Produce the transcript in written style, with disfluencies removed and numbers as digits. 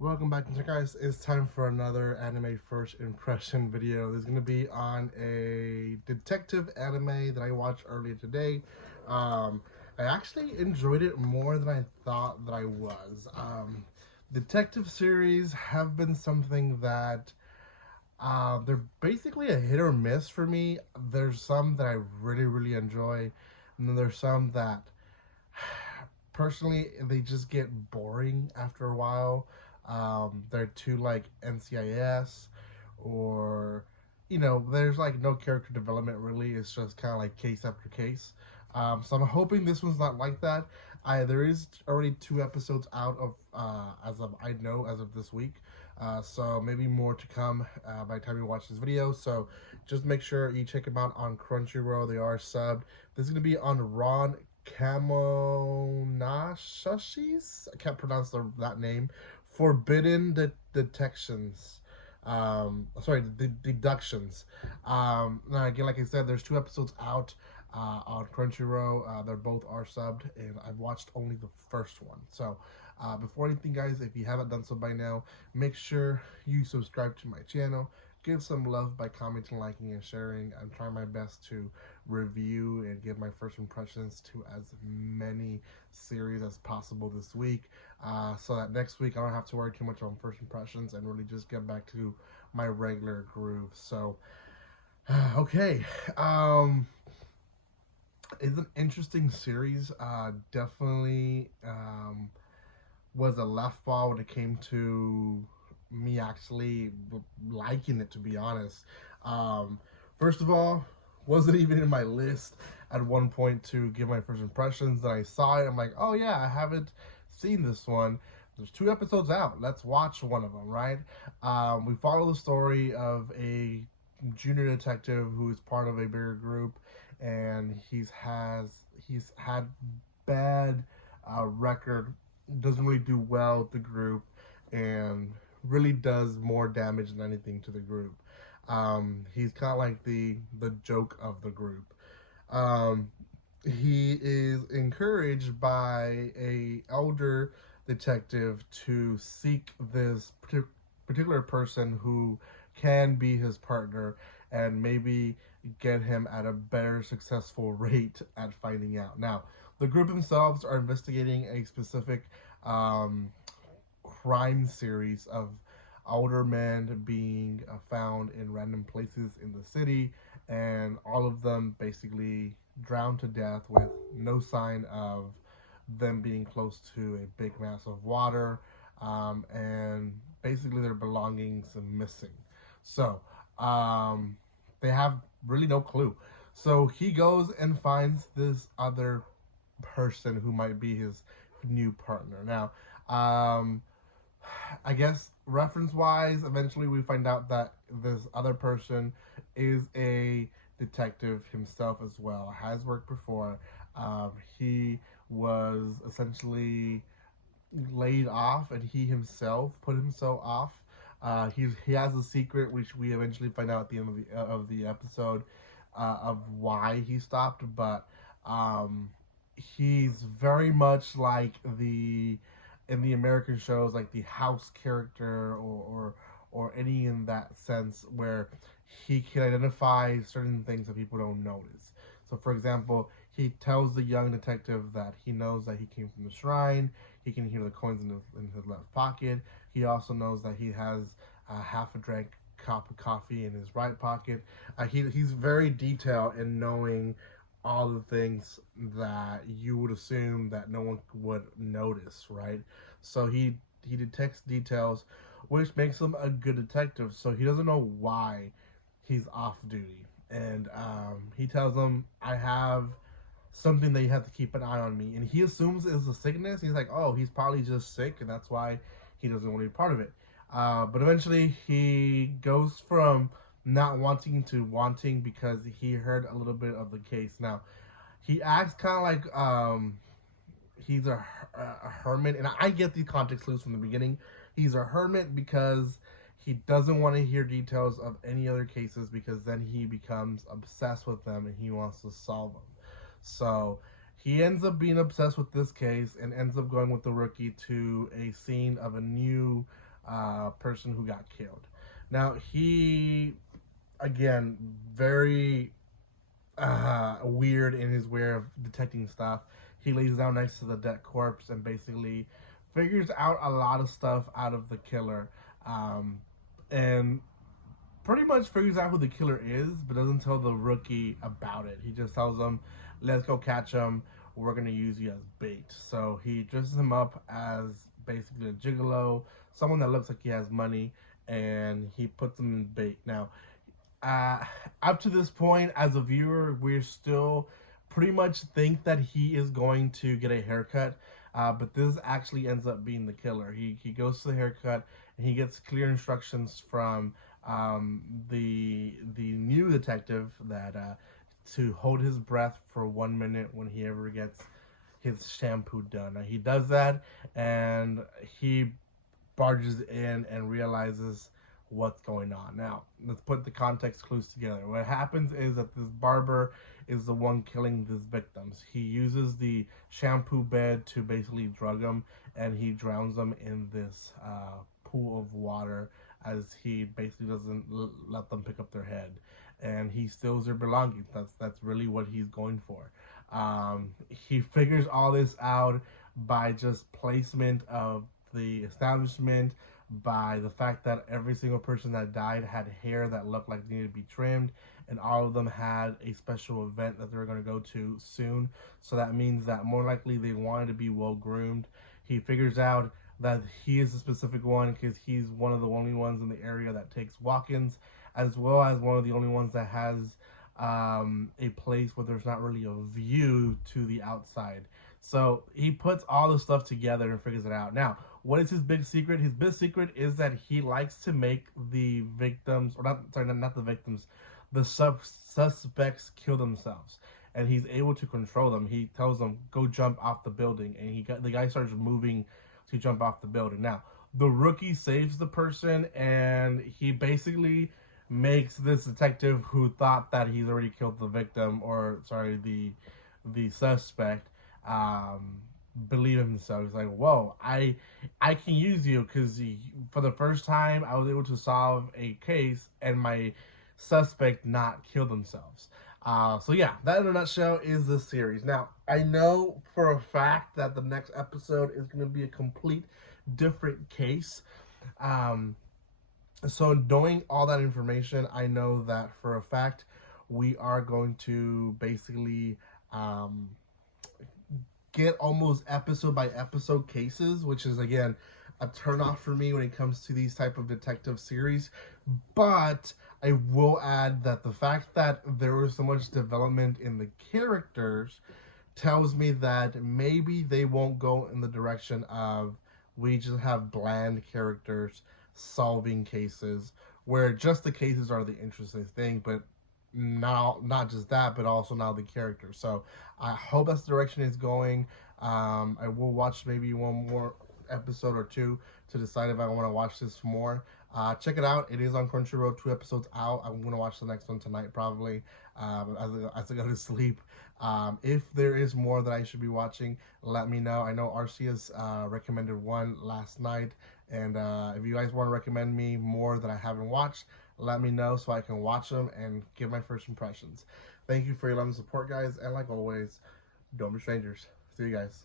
Welcome back, guys. It's time for another anime first impression video. This is going to be on a detective anime that I watched earlier today. Um, I actually enjoyed it more than I thought that I was. Detective series have been something that they're basically a hit or miss for me. There's some that I really enjoy, and then there's some that personally they just get boring after a while. They're too like NCIS, or there's like no character development really. It's just kind of like case after case. So I'm hoping this one's not like that. There is already 2 episodes out of as of this week. So maybe more to come by the time you watch this video. So just make sure you check them out on Crunchyroll. They are subbed. This is gonna be on Ron Kamonohashis. I can't pronounce that name. Forbidden Detections. Deductions. Now again, like I said, there's 2 episodes out on Crunchyroll. They're both are subbed, and I've watched only the first one. So before anything, guys, if you haven't done so by now, make sure you subscribe to my channel. Give some love by commenting, liking, and sharing. I'm trying my best to review and give my first impressions to as many series as possible this week, so that next week I don't have to worry too much on first impressions and really just get back to my regular groove. So, okay. It's an interesting series. Definitely was a left ball when it came to me actually liking it, to be honest. Um, First of all, wasn't even in my list at one point to give my first impressions. Then I saw it. I'm like, oh yeah, I haven't seen this one. There's 2 episodes out. Let's watch one of them, right? We follow the story of a junior detective who is part of a bigger group, and he's had bad record, doesn't really do well with the group, and really does more damage than anything to the group. He's kind of like the joke of the group. Um, he is encouraged by a elder detective to seek this particular person who can be his partner and maybe get him at a better successful rate at finding out. Now, the group themselves are investigating a specific um, crime series of older men being found in random places in the city, and all of them basically drowned to death with no sign of them being close to a big mass of water, and basically their belongings are missing. So um, they have really no clue. So he goes and finds this other person who might be his new partner. Now, I guess reference wise, eventually we find out that this other person is a detective himself as well, has worked before. He was essentially laid off, and he himself put himself off. He has a secret, which we eventually find out at the end of the episode, of why he stopped. But um, he's very much like the in the American shows, like the house character, or any in that sense where he can identify certain things that people don't notice. So, for example, he tells the young detective that he knows that he came from the shrine. He can hear the coins in his left pocket. He also knows that he has half a drank cup of coffee in his right pocket. He's very detailed in knowing all the things that you would assume that no one would notice, right? So he detects details, which makes him a good detective. So he doesn't know why he's off duty, and he tells them, "I have something that you have to keep an eye on me." And he assumes it's a sickness. He's like, "Oh, he's probably just sick, and that's why he doesn't want to be part of it." But eventually, he goes from not wanting to wanting because he heard a little bit of the case. Now, he acts kind of like he's a hermit, and I get these context clues from the beginning. He's a hermit because he doesn't want to hear details of any other cases, because then he becomes obsessed with them and he wants to solve them. So he ends up being obsessed with this case and ends up going with the rookie to a scene of a new person who got killed. Now, he, again, very weird in his way of detecting stuff. He lays down next to the dead corpse and basically figures out a lot of stuff out of the killer. And pretty much figures out who the killer is, but doesn't tell the rookie about it. He just tells him, "Let's go catch him. We're gonna use you as bait." So he dresses him up as basically a gigolo, someone that looks like he has money, and he puts him in bait. Now, uh, up to this point, as a viewer, we're still pretty much think that he is going to get a haircut. But this actually ends up being the killer. He goes to the haircut and he gets clear instructions from the new detective that to hold his breath for 1 minute when he ever gets his shampoo done. Now, he does that and he barges in and realizes what's going on. Now, let's put the context clues together. What happens is that this barber is the one killing these victims. He uses the shampoo bed to basically drug them, and he drowns them in this pool of water as he basically doesn't let them pick up their head. And he steals their belongings. That's really what he's going for. He figures all this out by just placement of the establishment, by the fact that every single person that died had hair that looked like they needed to be trimmed, and all of them had a special event that they were going to go to soon. So that means that more likely they wanted to be well groomed. He figures out that he is a specific one because he's one of the only ones in the area that takes walk-ins, as well as one of the only ones that has a place where there's not really a view to the outside. So he puts all the stuff together and figures it out. Now, what is his big secret? His big secret is that he likes to make the victims, or not, sorry, not the victims, the suspects kill themselves, and he's able to control them. He tells them, "Go jump off the building," and the guy starts moving to jump off the building. Now, the rookie saves the person, and he basically makes this detective who thought that he's already killed the victim, or sorry, the suspect, believe in himself. He's like, "Whoa, I can use you because for the first time I was able to solve a case and my suspect not kill themselves." So yeah, that in a nutshell is this series. Now, I know for a fact that the next episode is going to be a complete different case. Um, so knowing all that information, I know that for a fact we are going to basically um, get almost episode by episode cases, which is again a turnoff for me when it comes to these type of detective series. But I will add that the fact that there was so much development in the characters tells me that maybe they won't go in the direction of we just have bland characters solving cases where just the cases are the interesting thing, but now not just that, but also now the characters. So I hope that's the direction it's going. I will watch maybe one more episode or two to decide if I want to watch this more. Check it out. It is on Crunchyroll. 2 episodes out. I'm gonna watch the next one tonight probably, as I go to sleep. If there is more that I should be watching, let me know. I know Arceus recommended one last night, and if you guys want to recommend me more that I haven't watched, let me know so I can watch them and give my first impressions. Thank you for your love and support, guys, and like always, don't be strangers. See you guys.